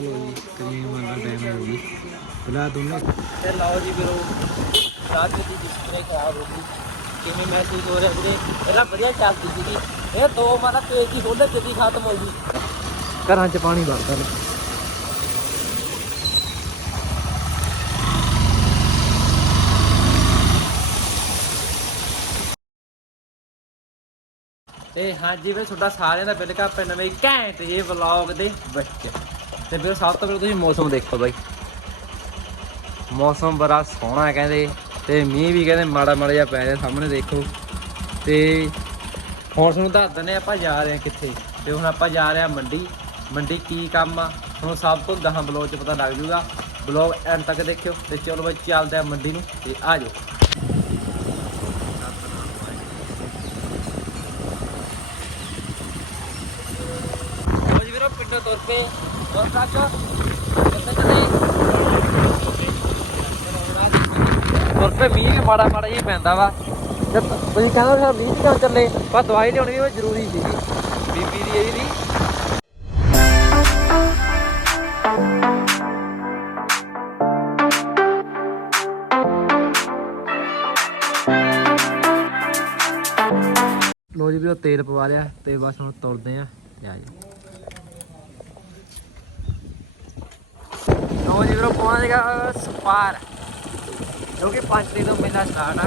ਆ ਲੋ ਜੀ ਸਕਰੀਨ ਵਾਲਾ ਡੈਮੇਜ ਹੋ ਗਈ ਪਹਿਲਾਂ ਦੋਨੇ ਤੇ ਲਓ ਜੀ ਵੀਰੋ ਰਾਤ ਦੀ ਡਿਸਪਲੇ ਖਰਾਬ ਹੋ ਗਈ। ਕਿਵੇਂ ਮਹਿਸੂਸ ਹੋ ਰਿਹਾ ਵੀਰੇ? ਪਹਿਲਾਂ ਵਧੀਆ ਚੱਲਦੀ ਸੀਗੀ। ਇਹ ਦੋ ਮਾਰਾ ਤੇਜ਼ ਦੀ ਖੋਲੇ ਜਦੀ ਖਤਮ ਹੋ ਗਈ। ਘਰਾਂ 'ਚ ਪਾਣੀ ਵਰਦਾ ਨੇ। ਤੇ ਹਾਂਜੀ ਵੀਰੇ ਤੁਹਾਡਾ ਸਾਰਿਆਂ ਦਾ ਬਿਲਕੁਲ ਆਪਣੇ ਨਵੇਂ ਘੈਂਟ ਇਹ ਵਲੌਗ ਦੇ ਵਿੱਚ। ਤੇ ਵੀਰੇ, ਸਭ ਤੋਂ ਪਹਿਲਾਂ ਤੁਸੀਂ ਮੌਸਮ ਦੇਖੋ ਬਾਈ। ਮੌਸਮ ਬੜਾ ਸੋਹਣਾ ਕਹਿੰਦੇ, ਤੇ ਮੀਂਹ ਵੀ ਕਹਿੰਦੇ ਮਾੜਾ ਮਾੜਾ ਜਿਹਾ ਪੈ ਰਿਹਾ ਸਾਹਮਣੇ ਦੇਖੋ। ਤੇ ਹੁਣ ਤੁਹਾਨੂੰ ਦੱਸ ਦਿੰਦੇ ਆਪਾਂ ਜਾ ਰਹੇ ਹਾਂ ਕਿੱਥੇ। ਤੇ ਹੁਣ ਆਪਾਂ ਜਾ ਰਹੇ ਹਾਂ ਮੰਡੀ। ਮੰਡੀ ਕੀ ਕੰਮ ਆ? ਹੁਣ ਸਭ ਤੋਂ ਗਾਹਾਂ ਬਲੌਗ 'ਚ ਪਤਾ ਲੱਗ ਜੂਗਾ ਬਲੌਗ ਐਂਡ ਤੱਕ ਦੇਖਿਓ ਤੇ ਚਲੋ ਬਾਈ, ਚੱਲਦੇ ਆ ਮੰਡੀ ਨੂੰ ਤੇ ਆ ਜਾਓ। ਹੋ ਜੀ ਵੀਰੋ, ਪਿੰਡੋਂ ਤੁਰ ਪਏ। ਤੁਰ ਤੱਕ ਕਿੱਥੇ ਚੱਲੇ ਤੁਰ ਪਏ ਮੀਂਹ ਵੀ ਮਾੜਾ ਮਾੜਾ ਹੀ ਪੈਂਦਾ ਵਾ। ਤੇ ਤੁਸੀਂ ਕਹਿੰਦੇ ਸਰ ਮੀਂਹ 'ਚ ਕਿਉਂ ਚੱਲੇ ਪਰ ਦਵਾਈ ਲਿਆਉਣੀ ਵੀ ਜ਼ਰੂਰੀ ਸੀ। ਬੀਬੀ ਦੀ ਇਹਦੀ ਲੋ ਜੀ ਵੀਰੋ, ਤੇਲ ਪਵਾ ਲਿਆ ਤੇ ਬਸ ਹੁਣ ਤੁਰਦੇ ਆ। ਲਿਆ ਜੀ। ਲੋ ਜੀ ਵੀਰੋ, ਪਹੁੰਚ ਗਿਆ ਸਪਾਰ। ਜੋ ਕਿ 5 ਦਿਨ ਤੋਂ ਮੇਲਾ ਸਟਾਰਟ ਆ।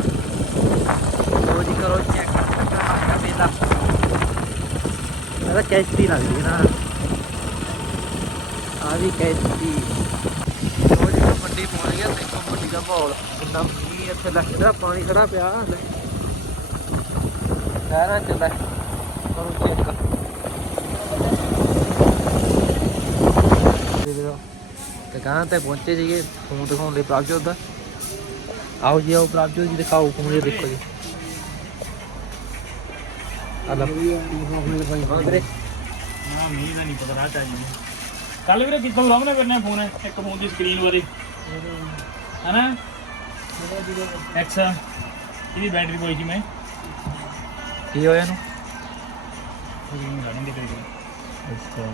ਲੋ ਜੀ, ਕਰੋ ਚੈੱਕ ਕਰਾਂਗਾ ਮੇਲਾ ਇਹਦਾ ਕੈਸਟੀ ਲੱਗਦੀ ਨਾ। ਆ ਵੀ ਕੈਸਟੀ ਲੋ ਜੀ ਮੰਡੀ ਪਹੁੰਚ ਗਿਆ ਦੇਖੋ ਮੰਡੀ ਦਾ ਮਾਹੌਲ ਕਿੰਨਾ ਮੀਂਹ ਇੱਥੇ ਲੱਗਦਾ ਪਾਣੀ ਖੜਾ ਪਿਆ। ਲੈ। ਸਾਰਾ ਚੱਲਦਾ ਕਰੋ ਚੈੱਕ ਵੀਰੋ ਦੁਕਾਨ ਤੇ ਪਹੁੰਚੇ ਸੀਗੇ ਫੋਨ ਦਿਖਾਉਣ ਲਈ ਪ੍ਰਾਪਜੋਤ ਦਾ ਆਓ ਜੀ ਆਓ ਪ੍ਰਾਪਜੋਤ ਜੀ ਦਿਖਾਓ ਫੋਨ ਇਹ ਦੇਖੋ ਜੀ। ਆ ਲਓ। ਹਾਂ ਵੀਰੇ। ਨਾ ਮੀਂਹ ਦਾ ਨਹੀਂ ਪਤਾ ਰਾਹ ਚ ਕੱਲ ਵੀਰੇ ਕਿੱਥੋਂ ਲਾਉਣਾ ਕਰਨਾ ਫੋਨ ਇੱਕ ਫੋਨ ਦੀ ਸਕਰੀਨ ਬਾਰੇ ਹਨਾ? ਐਕਸਾ ਇਹਦੀ ਬੈਟਰੀ ਕੋਈ ਸੀ ਮੈਂ। ਕੀ ਹੋਇਆ ਇਹਨੂੰ? ਸਕਰੀਨ ਲਾਣੀ ਦੇ ਕਰੀ ਅੱਛਾ।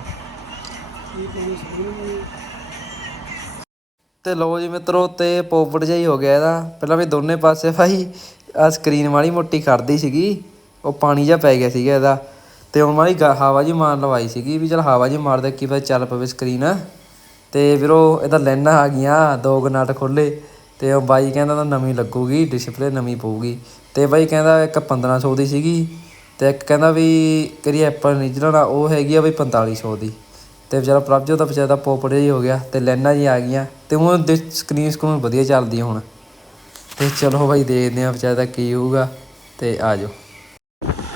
ਤੇ ਲੋ ਜੀ ਮਿੱਤਰੋ, ਤੇ ਪੋਪਟ ਜਿਹਾ ਹੀ ਹੋ ਗਿਆ ਇਹਦਾ। ਪਹਿਲਾਂ ਵੀ ਦੋਨੇ ਪਾਸੇ ਭਾਈ ਆ ਸਕਰੀਨ ਵਾਲੀ ਮੋਟੀ ਖੜਦੀ ਸੀਗੀ, ਉਹ ਪਾਣੀ ਜਿਹਾ ਪੈ ਗਿਆ ਸੀਗਾ ਇਹਦਾ। ਤੇ ਹੁਣ ਵਾਲੀ ਗਾ- ਹਵਾ ਜੀ ਮਾਰ ਲਵਾਈ ਸੀਗੀ ਵੀ ਚਲ ਹਵਾ ਜੀ ਮਾਰਦੇ ਕੀ ਪਤਾ ਚੱਲ ਪਵੇ ਸਕਰੀਨ ਤੇ ਵੀਰੋ, ਇਹਦਾ ਲੈਣਾ ਆ ਗਈਆਂ, ਦੋ ਗਨਾਟ ਖੋਲੇ ਤੇ ਉਹ ਬਾਈ ਕਹਿੰਦਾ ਤਾਂ ਨਵੀਂ ਲੱਗੂਗੀ ਡਿਸਪਲੇ ਨਵੀਂ ਪਊਗੀ। ਤੇ ਬਾਈ ਕਹਿੰਦਾ ਇੱਕ 1500 ਦੀ ਸੀਗੀ, ਤੇ ਇੱਕ ਕਹਿੰਦਾ ਵੀ, ਕਿਹੜੀ ਐਪਲ ਓਰੀਜਨਲ ਆ, ਉਹ ਹੈਗੀ ਆ ਬਈ 4500 ਦੀ। ਤੇ ਵਿਚਾਰਾ ਪ੍ਰਭਜੋਤ ਦਾ ਵਿਚਾਰਾ ਪੋਪੜ ਹੀ ਹੋ ਗਿਆ ਤੇ ਲੈਣਾ ਜੀ ਆ ਗਈਆਂ ਤੇ ਹੁਣ ਸਕਰੀਨ ਸਕੂਨ ਵਧੀਆ ਚੱਲਦੀ ਆ ਹੁਣ। ਤੇ ਚਲੋ ਬਾਈ ਦੇਖਦੇ ਆ ਵਿਚਾਰਾ ਦਾ ਕੀ ਹੋਊਗਾ ਤੇ ਆ ਜਾਓ।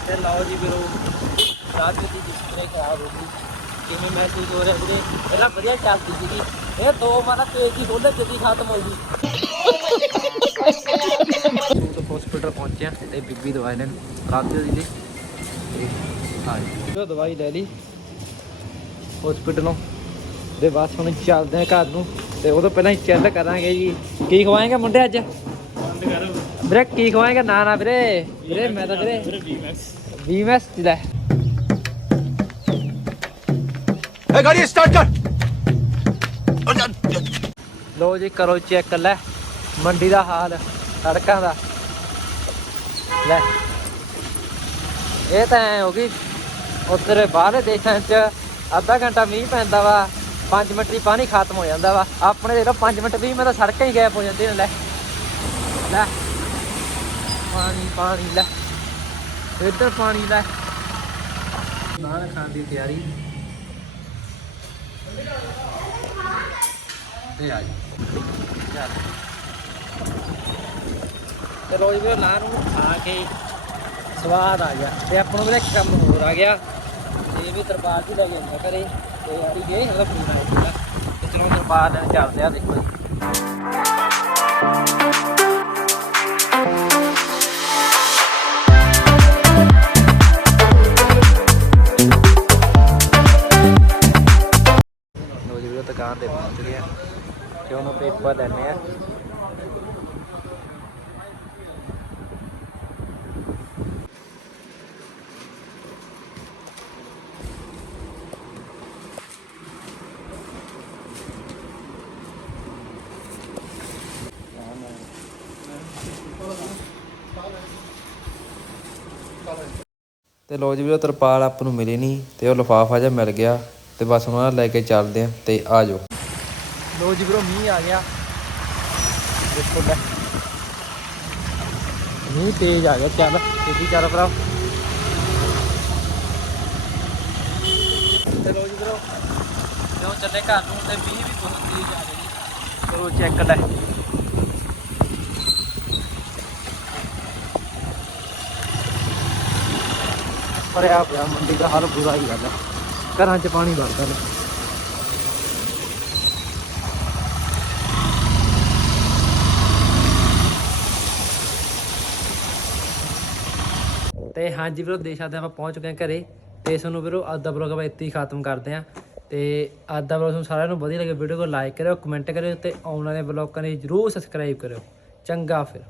ਤੇ ਲਓ ਜੀ ਵੀਰੋ ਰਾਤ ਦੀ ਡਿਸਪਲੇ ਖਰਾਬ ਹੋ ਗਈ। ਕਿਵੇਂ ਮਹਿਸੂਸ ਹੋ ਰਿਹਾ ਵੀਰੇ? ਪਹਿਲਾਂ ਵਧੀਆ ਚੱਲਦੀ ਸੀਗੀ। ਇਹ ਦੋ ਮਾਰਾ ਤੇਜ਼ ਦੀ ਖੋਲੇ ਜਦੀ ਖਤਮ ਹੋ ਗਈ। ਹਸਪੀਟਲ ਪਹੁੰਚਿਆ ਤੇ ਬੀਬੀ ਦਵਾਈ ਲੈਣ। ਜੀ। ਦੀ ਤੇ ਹਾਂ ਜੀ ਦਵਾਈ ਲੈ ਲਈ। ਹਸਪੀਟਲੋਂ ਤੇ ਬਸ ਹੁਣ ਚੱਲਦੇ ਆ ਘਰ ਨੂੰ। ਤੇ ਉਦੋਂ ਪਹਿਲਾਂ ਹੀ ਚੈੱਕ ਕਰਾਂਗੇ ਜੀ। ਕੀ ਖਵਾਏਗਾ ਮੁੰਡੇ ਅੱਜ? ਬੰਦ ਵੀਰੇ ਕੀ ਖਵਾਏਗਾ? ਨਾ ਨਾ ਵੀਰੇ। ਵੀਰੇ ਮੈਂ ਤਾਂ ਵੀਰੇ ਵੀਮੈਕਸ ਲੈ। ਏ ਗਾੜੀ ਸਟਾਰਟ ਕਰ। ਲੋ ਜੀ ਕਰੋ ਚੈੱਕ ਲੈ। ਮੰਡੀ ਦਾ ਹਾਲ ਸੜਕਾਂ ਦਾ। ਲੈ। ਇਹ ਤਾਂ ਹੋ ਗਈ ਉਧਰ ਬਾਹਰਲੇ ਦੇਸ਼ਾਂ 'ਚ ਅੱਧਾ ਘੰਟਾ ਮੀਂਹ ਪੈਂਦਾ ਵਾ 5 ਮਿੰਟ 'ਚ ਹੀ ਪਾਣੀ ਖਤਮ ਹੋ ਜਾਂਦਾ ਵਾ। ਆਪਣੇ ਦੇਖ ਲਓ 5 ਮਿੰਟ ਵੀ ਮੈਂ ਤਾਂ ਸੜਕਾਂ ਹੀ ਗਾਇਬ ਹੋ ਜਾਂਦੀਆਂ ਨੇ, ਲੈ। ਲੈ। ਪਾਣੀ ਪਾਣੀ, ਲੈ। ਇੱਧਰ ਪਾਣੀ, ਲੈ। ਨਾਨ ਖਾਣ ਦੀ ਤਿਆਰੀ। ਤੇ ਆ ਤੇ ਰੋਜ਼ ਵੀ ਨਾਂ ਨੂੰ ਖਾ ਕੇ ਸਵਾਦ ਆ ਗਿਆ। ਤੇ ਆਪਾਂ ਨੂੰ ਵੀ ਕੰਮ ਹੋਰ ਆ ਗਿਆ। ਵੀ ਤਰਪਾਲ ਵੀ ਲੈ ਕੇ ਆਉਂਦਾ ਘਰੇ, ਤੇ ਆ ਵੀ ਗਏ ਉਹਦਾ ਫੋਨ ਆ ਤੇ ਚਲੋ ਤਰਪਾਲ ਲੈਣ ਚੱਲਦੇ ਆ ਦੇਖੋ ਜੀ। ਦੁਕਾਨ ਤੇ ਪਹੁੰਚ ਗਏ ਆ। ਤੇ ਉਹਨੂੰ ਪੇਪਰ ਲੈਣੇ ਆ। ਤੇ ਲੋ ਜੀ ਵੀਰੋ, ਤਰਪਾਲ ਆਪ ਨੂੰ ਮਿਲੀ ਨਹੀਂ ਤੇ ਉਹ ਲਫਾਫਾ ਜਿਹਾ ਮਿਲ ਗਿਆ ਤੇ ਬਸ ਉਹਨਾਂ ਨਾਲ ਲੈ ਕੇ ਚੱਲਦੇ ਆ ਤੇ ਆ ਜਾਓ। ਲੋ ਜੀ ਬ్రో ਮੀਂਹ ਆ ਗਿਆ। ਦੇਖੋ ਲੈ। ਮੀਂਹ ਤੇਜ਼ ਆ ਗਿਆ, ਚੱਲ ਛੇਤੀ ਚੱਲ ਭਰਾ। ਤੇ ਲੋ ਜੀ ਬ్రో ਜਦੋਂ ਚੱਲੇ ਘਰ ਨੂੰ ਤੇ ਮੀਂਹ ਵੀ ਬਹੁਤ ਤੇਜ਼ ਆ ਗਿਆ ਜੀ। ਚਲੋ ਚੈੱਕ ਲੈ। ਭਰਿਆ ਪਿਆ, ਮੰਡੀ ਦਾ ਹਾਲ ਬੁਰਾ ਹੀ ਗੱਲ ਹੈ। ਘਰਾਂ 'ਚ ਪਾਣੀ ਵਰਦਾ ਨੇ ਤੇ ਹਾਂਜੀ ਵੀਰੋ ਦੇਖ ਸਕਦੇ ਆਪਾਂ ਪਹੁੰਚ ਚੁੱਕੇ ਹਾਂ ਘਰੇ। ਤੇ ਨੂੰ ਵੀਰੋ ਅੱਜ ਦਾ ਵਲੌਗ ਆਪਾਂ ਇੱਥੇ ਹੀ ਖਤਮ ਕਰਦੇ ਹਾਂ। ਤੇ ਅੱਜ ਦਾ ਵਲੌਗ ਤੁਹਾਨੂੰ ਸਾਰਿਆਂ ਨੂੰ ਵਧੀਆ ਲੱਗੇ ਵੀਡੀਓ ਨੂੰ ਲਾਈਕ ਕਰਿਓ ਕਮੈਂਟ ਕਰਿਓ ਤੇ ਆਉਣ ਵਾਲੇ ਵਲੌਗਾਂ ਲਈ ਜਰੂਰ ਸਬਸਕ੍ਰਾਈਬ ਕਰਿਓ। ਚੰਗਾ ਫਿਰ।